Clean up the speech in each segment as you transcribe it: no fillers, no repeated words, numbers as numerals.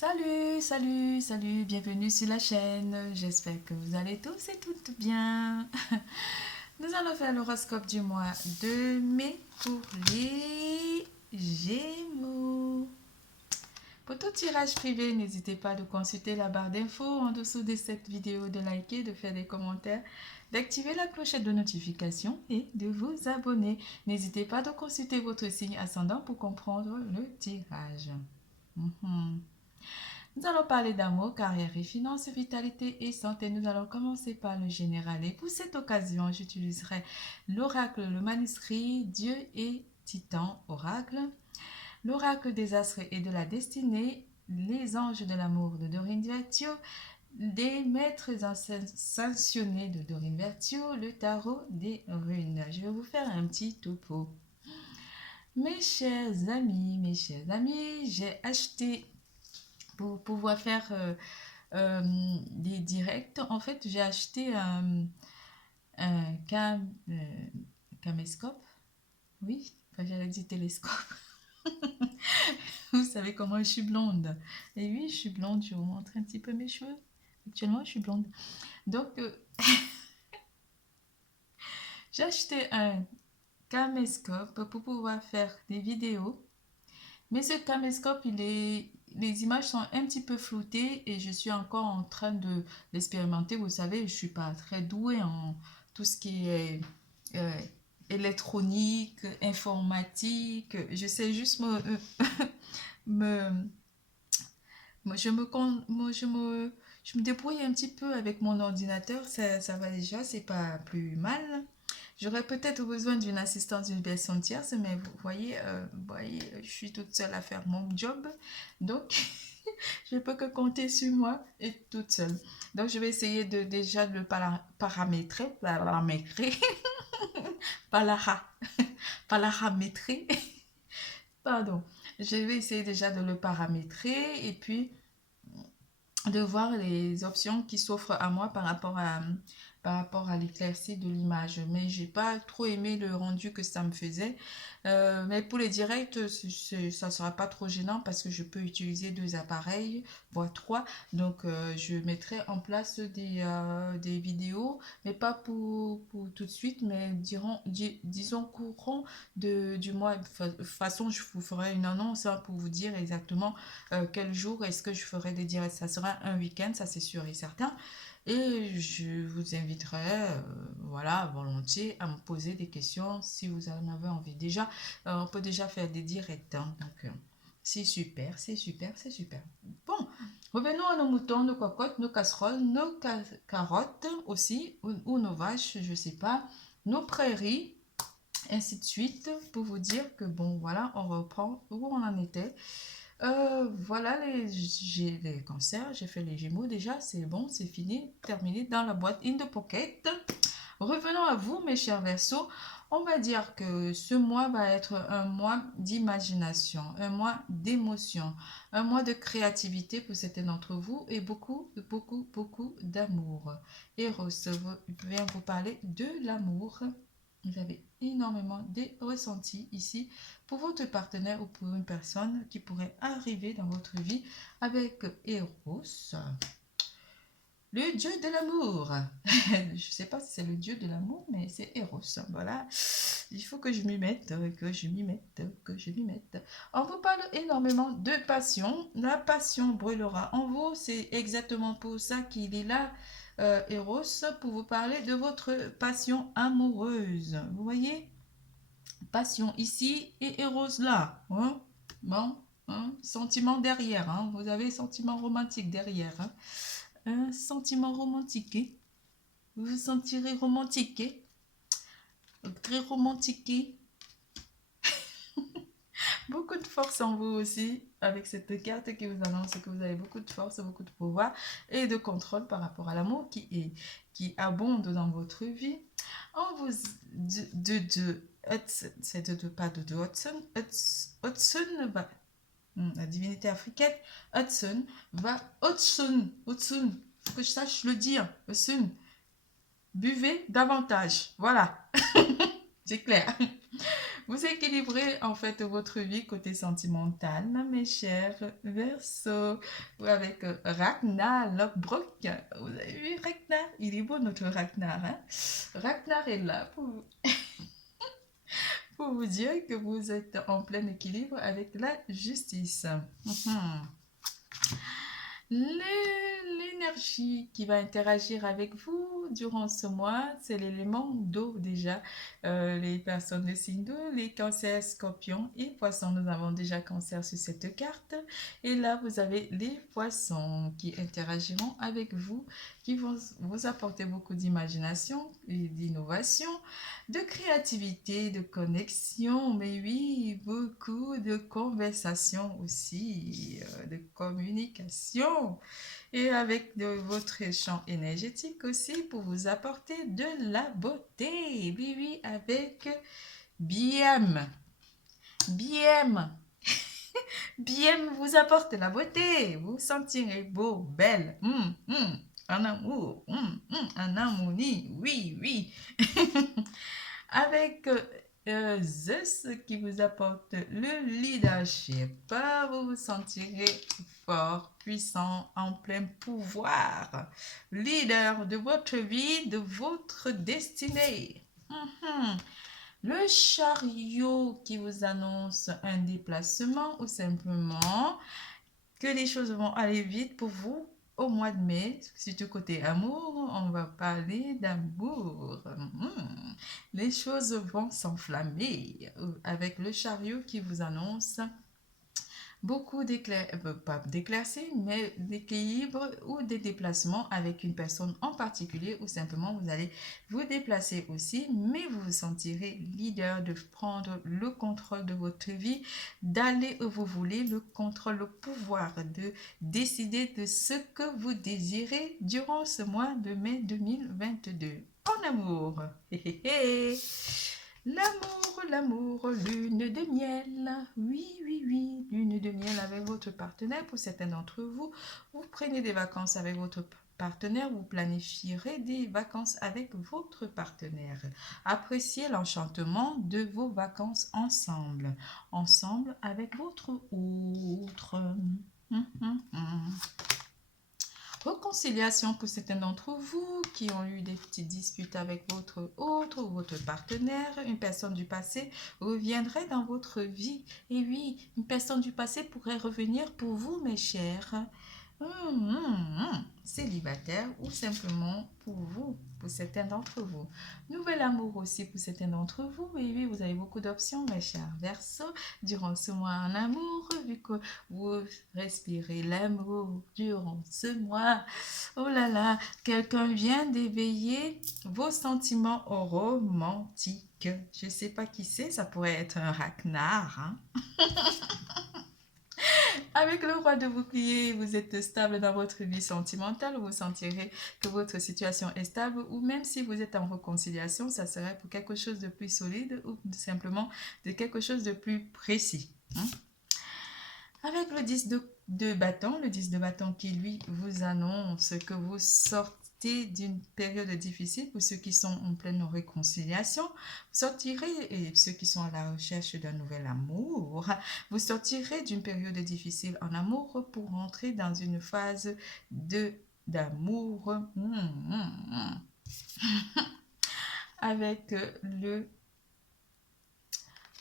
Salut, salut, salut, bienvenue sur la chaîne. J'espère que vous allez tous et toutes bien. Nous allons faire l'horoscope du mois de mai pour les Gémeaux. Pour tout tirage privé, n'hésitez pas de consulter la barre d'infos en dessous de cette vidéo, de liker, de faire des commentaires, d'activer la clochette de notification et de vous abonner. N'hésitez pas de consulter votre signe ascendant pour comprendre le tirage. Nous allons parler d'amour, carrière et finances, vitalité et santé. Nous allons commencer par le général. Et pour cette occasion, j'utiliserai l'oracle, le manuscrit, Dieu et Titan, oracle, l'oracle des astres et de la destinée, les anges de l'amour de Dorine Virtue, des maîtres ascensionnés de Dorine Virtue, le tarot des runes. Je vais vous faire un petit topo. Mes chers amis, j'ai acheté pour pouvoir faire des directs. En fait, j'ai acheté un caméscope. Oui, enfin, j'allais dire télescope. Vous savez comment je suis blonde. Et oui, je suis blonde. Je vous montre un petit peu mes cheveux. Actuellement, je suis blonde. Donc, j'ai acheté un caméscope pour pouvoir faire des vidéos. Mais ce caméscope, les images sont un petit peu floutées et je suis encore en train de l'expérimenter. Vous savez, je ne suis pas très douée en tout ce qui est euh, électronique, informatique. Je sais juste me, je me débrouille un petit peu avec mon ordinateur. Ça va déjà, c'est pas plus mal. J'aurais peut-être besoin d'une assistance d'une personne tierce, mais vous voyez, je suis toute seule à faire mon job. Donc, je ne peux que compter sur moi et toute seule. Donc, je vais essayer déjà de le paramétrer. Palara, paramétrer. Pardon. Je vais essayer déjà de le paramétrer et puis de voir les options qui s'offrent à moi par rapport à l'éclaircie de l'image. Mais j'ai pas trop aimé le rendu que ça me faisait. Mais pour les directs, ça sera pas trop gênant parce que je peux utiliser deux appareils, voire trois. Donc, je mettrai en place des vidéos, mais pas pour tout de suite, mais disons courant du mois. De toute façon, je vous ferai une annonce pour vous dire exactement quel jour est-ce que je ferai des directs. Ça sera un week-end, ça c'est sûr et certain. Et je vous inviterai, voilà, volontiers à me poser des questions si vous en avez envie. Déjà, on peut déjà faire des directs. Hein, donc, c'est super, c'est super, c'est super. Bon, revenons à nos moutons, nos cocottes, nos casseroles, nos carottes aussi, ou nos vaches, je sais pas, nos prairies, ainsi de suite, pour vous dire que bon, voilà, on reprend où on en était. Voilà les cancers, j'ai fait les gémeaux déjà, c'est bon, c'est fini, terminé dans la boîte in the pocket. Revenons à vous, mes chers Verseaux. On va dire que ce mois va être un mois d'imagination, un mois d'émotion, un mois de créativité pour certains d'entre vous et beaucoup, beaucoup, beaucoup d'amour. Eros vient vous parler de l'amour. Vous avez énormément de ressentis ici pour votre partenaire ou pour une personne qui pourrait arriver dans votre vie avec Eros, le dieu de l'amour. Je ne sais pas si c'est le dieu de l'amour, mais c'est Eros. Voilà, il faut que je m'y mette, que je m'y mette, que je m'y mette. On vous parle énormément de passion. La passion brûlera en vous. C'est exactement pour ça qu'il est là, Eros, pour vous parler de votre passion amoureuse. Vous voyez, passion ici et Eros là. Hein? Bon, hein? Sentiment derrière. Hein? Vous avez sentiment romantique derrière. Hein? Un sentiment romantique. Vous vous sentirez romantique. Très romantique. Beaucoup de force en vous aussi, avec cette carte qui vous annonce que vous avez beaucoup de force, beaucoup de pouvoir et de contrôle par rapport à l'amour qui abonde dans votre vie. On vous pas de Hudson. Hudson va, la divinité africaine, Hudson va, Hudson, faut que je sache le dire, Hudson, buvez davantage, voilà, c'est clair. Vous équilibrez en fait votre vie côté sentimental, mes chers Verseaux. Avec Ragnar Lothbrok. Vous avez vu Ragnar? Il est beau notre Ragnar. Hein? Ragnar est là pour vous dire que vous êtes en plein équilibre avec la justice. L'énergie qui va interagir avec vous durant ce mois, c'est l'élément d'eau déjà. Les personnes de signe d'eau, les cancers, scorpions et poissons. Nous avons déjà cancer sur cette carte. Et là, vous avez les poissons qui interagiront avec vous, qui vont vous apporter beaucoup d'imagination et d'innovation, de créativité, de connexion, mais oui, beaucoup de conversation aussi, de communication et avec votre champ énergétique aussi pour vous apporter de la beauté. Oui, oui, avec BM. BM. BM vous apporte la beauté. Vous sentirez beau, belle. En amour. En harmonie. Oui, oui. Avec Zeus qui vous apporte le leadership. Vous vous sentirez fort, puissant, en plein pouvoir. Leader de votre vie, de votre destinée. Le chariot qui vous annonce un déplacement ou simplement que les choses vont aller vite pour vous au mois de mai, surtout côté amour, on va parler d'amour. Les choses vont s'enflammer avec le chariot qui vous annonce beaucoup pas d'éclaircies, mais d'équilibre ou des déplacements avec une personne en particulier ou simplement vous allez vous déplacer aussi, mais vous vous sentirez leader de prendre le contrôle de votre vie, d'aller où vous voulez, le contrôle, le pouvoir de décider de ce que vous désirez durant ce mois de mai 2022. En amour. L'amour, lune de miel. Oui, oui, oui, lune de miel avec votre partenaire. Pour certains d'entre vous, vous prenez des vacances avec votre partenaire, vous planifierez des vacances avec votre partenaire. Appréciez l'enchantement de vos vacances ensemble. Ensemble avec votre autre. Réconciliation pour certains d'entre vous qui ont eu des petites disputes avec votre autre ou votre partenaire. Une personne du passé reviendrait dans votre vie. Et oui, une personne du passé pourrait revenir pour vous, mes chers. Célibataire ou simplement pour vous, pour certains d'entre vous. Nouvel amour aussi pour certains d'entre vous. Oui, oui, vous avez beaucoup d'options, mes chers Verseaux, durant ce mois en amour, vu que vous respirez l'amour durant ce mois. Oh là là, quelqu'un vient d'éveiller vos sentiments romantiques. Je ne sais pas qui c'est, ça pourrait être un Ragnar, hein? Avec le roi de bouclier, vous êtes stable dans votre vie sentimentale, vous sentirez que votre situation est stable ou même si vous êtes en réconciliation, ça serait pour quelque chose de plus solide ou simplement de quelque chose de plus précis. Avec le 10 de bâton, le 10 de bâton qui lui vous annonce que vous sortez d'une période difficile pour ceux qui sont en pleine réconciliation, vous sortirez, et ceux qui sont à la recherche d'un nouvel amour, vous sortirez d'une période difficile en amour pour entrer dans une phase d'amour avec le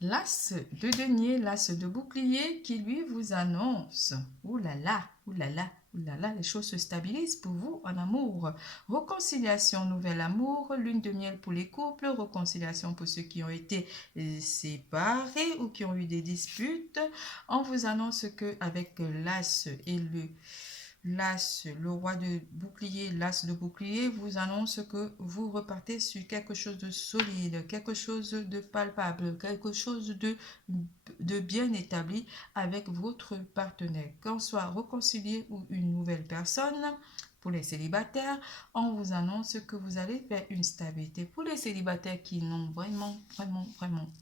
l'as de denier, l'as de bouclier qui lui vous annonce, oulala, les choses se stabilisent pour vous en amour. Réconciliation, nouvel amour, lune de miel pour les couples, réconciliation pour ceux qui ont été séparés ou qui ont eu des disputes. On vous annonce que avec l'as et l'as, le roi de bouclier, l'as de bouclier vous annonce que vous repartez sur quelque chose de solide, quelque chose de palpable, quelque chose de bien établi avec votre partenaire. Qu'on soit réconcilié ou une nouvelle personne, Pour les célibataires, on vous annonce que vous allez faire une stabilité. Pour les célibataires qui n'ont vraiment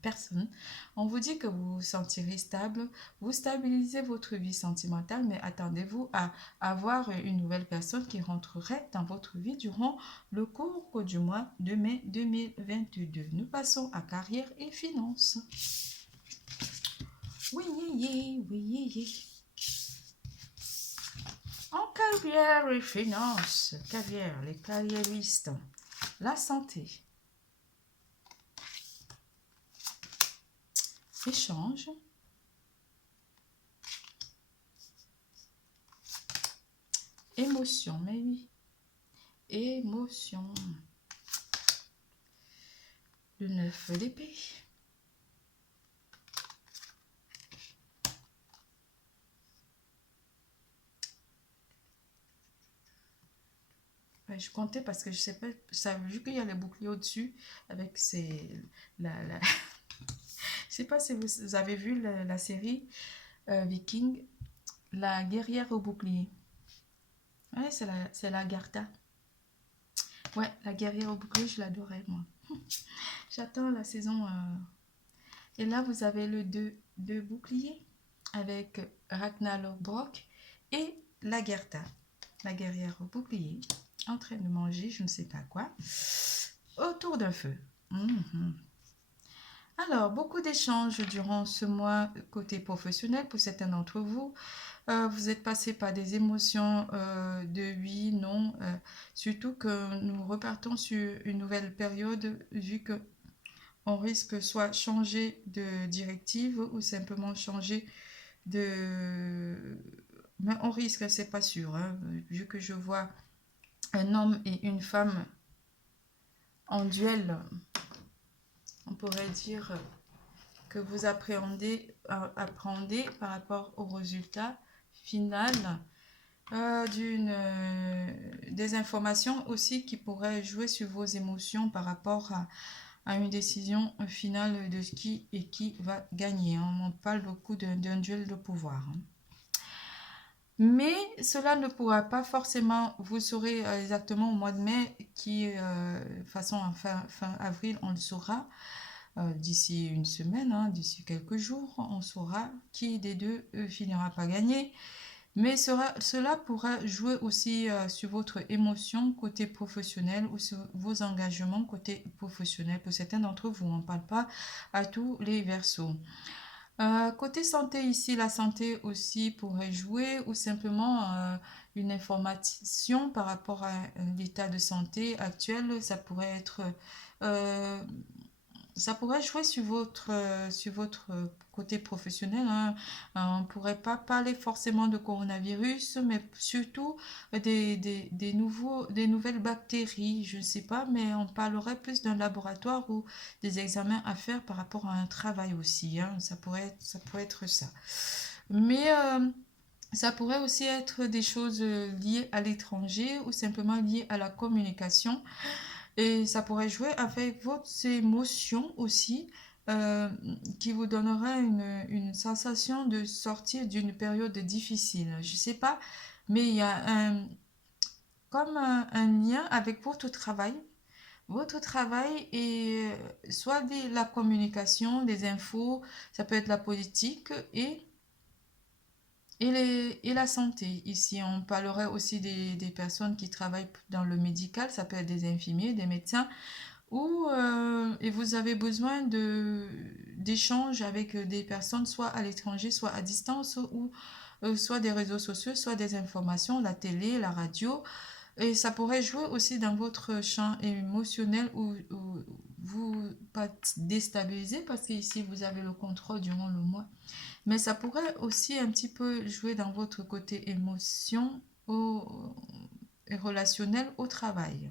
personne, on vous dit que vous vous sentirez stable, vous stabilisez votre vie sentimentale, mais attendez-vous à avoir une nouvelle personne qui rentrerait dans votre vie durant le cours du mois de mai 2022. Nous passons à carrière et finances. Oui, oui. En carrière et finances, carrière, les carriéristes, la santé, échange, émotion, mais oui, émotion, le 9 d'épée. Je comptais parce que je sais pas, ça, vu qu'il y a les boucliers au-dessus, avec je sais pas si vous avez vu la série Viking, la guerrière au bouclier. Ouais, c'est la Gartha. Ouais, la guerrière au bouclier, je l'adorais, moi. J'attends la saison. Et là, vous avez le 2 boucliers avec Ragnar Lothbrok et la Gartha, la guerrière au bouclier, en train de manger je ne sais pas quoi, autour d'un feu. Alors, beaucoup d'échanges durant ce mois côté professionnel pour certains d'entre vous. Vous êtes passé par des émotions de oui, non, surtout que nous repartons sur une nouvelle période vu que on risque soit changer de directive ou simplement changer de... Mais on risque, c'est pas sûr, hein, vu que je vois un homme et une femme en duel, on pourrait dire que vous appréhendez par rapport au résultat final des informations aussi qui pourraient jouer sur vos émotions par rapport à une décision finale de qui et qui va gagner. On parle beaucoup d'un duel de pouvoir. Mais cela ne pourra pas forcément, vous saurez exactement au mois de mai, qui, façon fin avril, on le saura. D'ici une semaine, hein, d'ici quelques jours, on saura qui des deux finira par gagner. Mais cela pourra jouer aussi sur votre émotion côté professionnel ou sur vos engagements côté professionnel. Pour certains d'entre vous, on ne parle pas à tous les versos. Côté santé ici, la santé aussi pourrait jouer ou simplement une information par rapport à l'état de santé actuel. Ça pourrait jouer sur votre côté professionnel, hein. On ne pourrait pas parler forcément de coronavirus, mais surtout des nouvelles bactéries, je ne sais pas, mais on parlerait plus d'un laboratoire ou des examens à faire par rapport à un travail aussi, hein. Ça pourrait être ça. Mais ça pourrait aussi être des choses liées à l'étranger ou simplement liées à la communication. Et ça pourrait jouer avec vos émotions aussi, euh, qui vous donnera une sensation de sortir d'une période difficile. Je ne sais pas, mais il y a comme un lien avec votre travail. Votre travail est soit la communication, des infos, ça peut être la politique et la santé. Ici, on parlerait aussi des personnes qui travaillent dans le médical, ça peut être des infirmiers, des médecins, et vous avez besoin d'échanges avec des personnes, soit à l'étranger, soit à distance, ou soit des réseaux sociaux, soit des informations, la télé, la radio. Et ça pourrait jouer aussi dans votre champ émotionnel où vous pas déstabilisé parce qu'ici vous avez le contrôle durant le mois. Mais ça pourrait aussi un petit peu jouer dans votre côté émotion et relationnel au travail.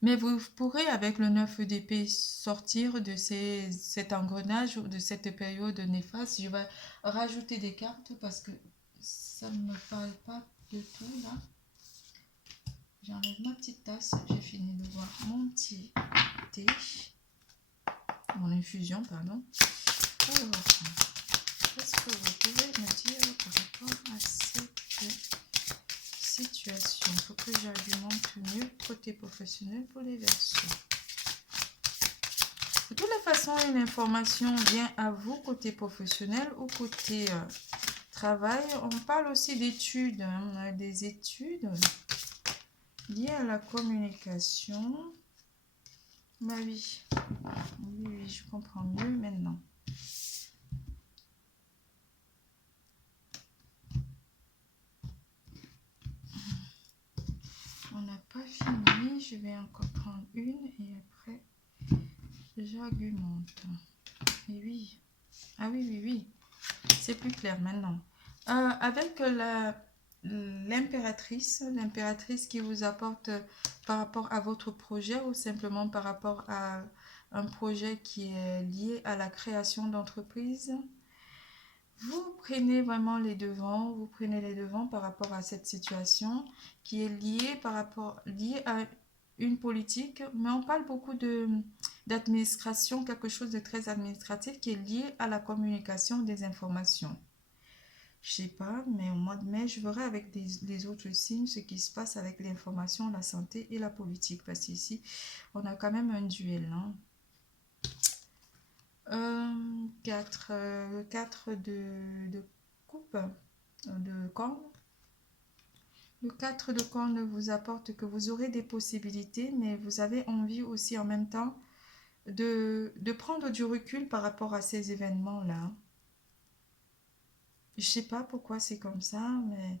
Mais vous pourrez, avec le 9 d'épée, sortir de cet engrenage ou de cette période néfaste. Je vais rajouter des cartes parce que ça ne me parle pas du tout là. J'enlève ma petite tasse. J'ai fini de boire mon petit thé. Mon infusion, pardon. Alors, qu'est-ce que vous pouvez me dire par rapport à cette côté professionnel pour les Verseaux. De toutes les façons, une information vient à vous côté professionnel ou côté travail. On parle aussi d'études, hein. On a des études liées à la communication. Bah oui. Oui, je comprends mieux maintenant. On n'a pas fini, je vais encore prendre une et après j'argumente. Et oui, ah oui, oui, oui, c'est plus clair maintenant. Avec l'impératrice qui vous apporte par rapport à votre projet ou simplement par rapport à un projet qui est lié à la création d'entreprise. Vous prenez vraiment les devants, vous prenez les devants par rapport à cette situation qui est liée liée à une politique, mais on parle beaucoup d'administration, quelque chose de très administratif qui est lié à la communication des informations. Je sais pas, mais au mois de mai, je verrai avec les autres signes ce qui se passe avec l'information, la santé et la politique, parce qu'ici, on a quand même un duel, hein. 4 de coupe, de cornes. Le 4 de cornes vous apporte que vous aurez des possibilités, mais vous avez envie aussi en même temps de prendre du recul par rapport à ces événements-là. Je sais pas pourquoi c'est comme ça, mais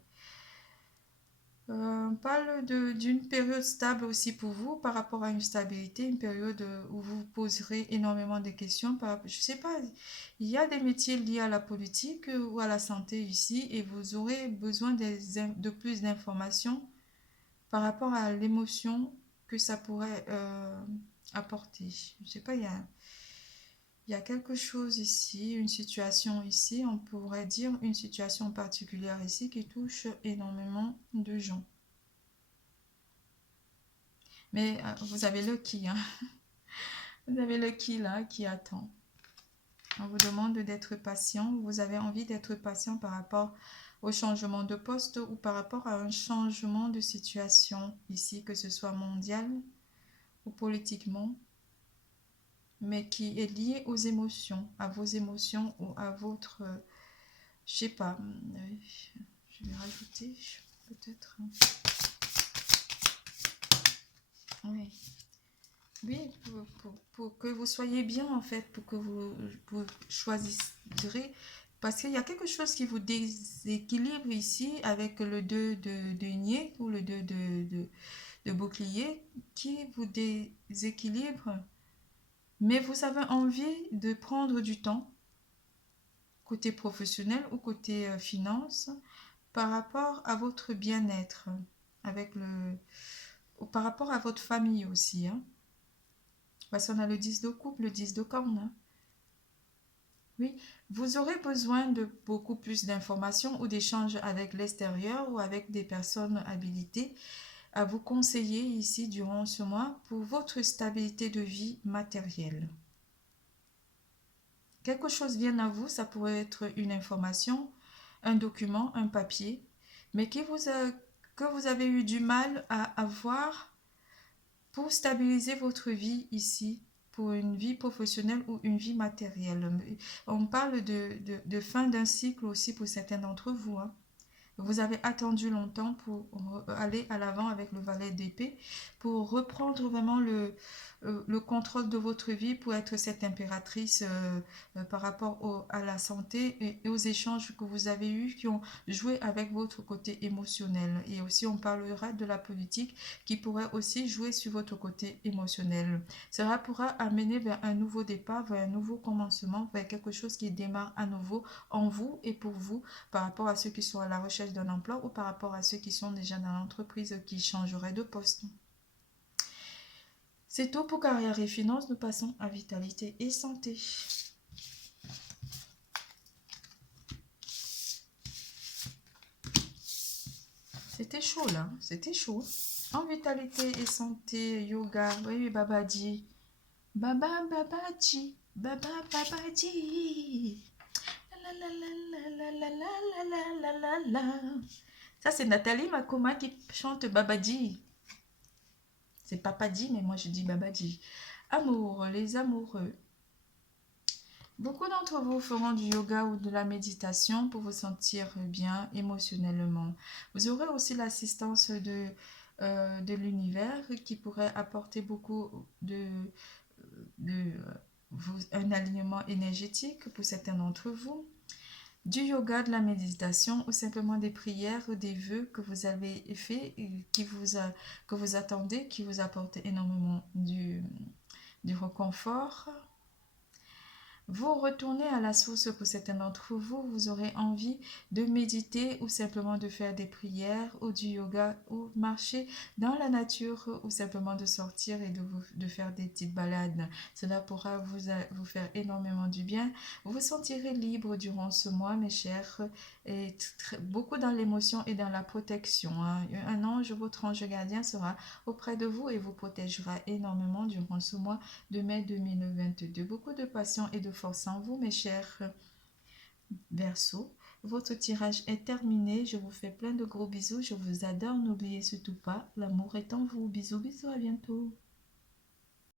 on parle d'une période stable aussi pour vous par rapport à une stabilité, une période où vous vous poserez énormément de questions. Je sais pas, il y a des métiers liés à la politique ou à la santé ici et vous aurez besoin de plus d'informations par rapport à l'émotion que ça pourrait apporter. Je sais pas, il y a quelque chose ici, une situation ici, on pourrait dire une situation particulière ici qui touche énormément de gens. Mais vous avez le qui, hein. Vous avez le qui là qui attend. On vous demande d'être patient. Vous avez envie d'être patient par rapport au changement de poste ou par rapport à un changement de situation ici, que ce soit mondial ou politiquement, mais qui est lié aux émotions, à vos émotions ou à votre... je sais pas, je vais rajouter peut-être. Oui. Oui, pour que vous soyez bien en fait, pour que vous choisirez. Parce qu'il y a quelque chose qui vous déséquilibre ici avec le 2 de denier ou le 2 de bouclier qui vous déséquilibre. Mais vous avez envie de prendre du temps, côté professionnel ou côté finance, par rapport à votre bien-être, par rapport à votre famille aussi, hein. Parce qu'on a le 10 de coupe, le 10 de corne, hein. Oui, vous aurez besoin de beaucoup plus d'informations ou d'échanges avec l'extérieur ou avec des personnes habilitées à vous conseiller ici durant ce mois pour votre stabilité de vie matérielle. Quelque chose vient à vous, ça pourrait être une information, un document, un papier, mais que vous avez eu du mal à avoir pour stabiliser votre vie ici, pour une vie professionnelle ou une vie matérielle. On parle de fin d'un cycle aussi pour certains d'entre vous, hein. Vous avez attendu longtemps pour aller à l'avant avec le valet d'épée, pour reprendre vraiment le contrôle de votre vie, pour être cette impératrice par rapport à la santé et aux échanges que vous avez eus qui ont joué avec votre côté émotionnel. Et aussi, on parlera de la politique qui pourrait aussi jouer sur votre côté émotionnel. Cela pourra amener vers un nouveau départ, vers un nouveau commencement, vers quelque chose qui démarre à nouveau en vous et pour vous par rapport à ceux qui sont à la recherche d'un emploi ou par rapport à ceux qui sont déjà dans l'entreprise qui changeraient de poste. C'est tout pour carrière et finances. Nous passons à vitalité et santé. C'était chaud là, c'était chaud. En vitalité et santé, yoga, oui, Babaji. Baba Babaji, Baba Babaji. La la la la la la la la la la. Ça c'est Nathalie Makoma qui chante Babaji. C'est papa dit, mais moi je dis baba dit. Amour, les amoureux. Beaucoup d'entre vous feront du yoga ou de la méditation pour vous sentir bien émotionnellement. Vous aurez aussi l'assistance de l'univers qui pourrait apporter beaucoup de un alignement énergétique pour certains d'entre vous. Du yoga, de la méditation ou simplement des prières ou des vœux que vous avez fait et que vous attendez, qui vous apportent énormément du réconfort. Vous retournez à la source pour certains d'entre vous, vous aurez envie de méditer ou simplement de faire des prières ou du yoga ou marcher dans la nature ou simplement de sortir et de faire des petites balades. Cela pourra vous faire énormément du bien. Vous vous sentirez libre durant ce mois, mes chers, et beaucoup dans l'émotion et dans la protection. Un ange, votre ange gardien sera auprès de vous et vous protégera énormément durant ce mois de mai 2022. Beaucoup de passion et de force en vous, mes chers Verseaux. Votre tirage est terminé. Je vous fais plein de gros bisous. Je vous adore. N'oubliez surtout pas, l'amour est en vous. Bisous, bisous, à bientôt.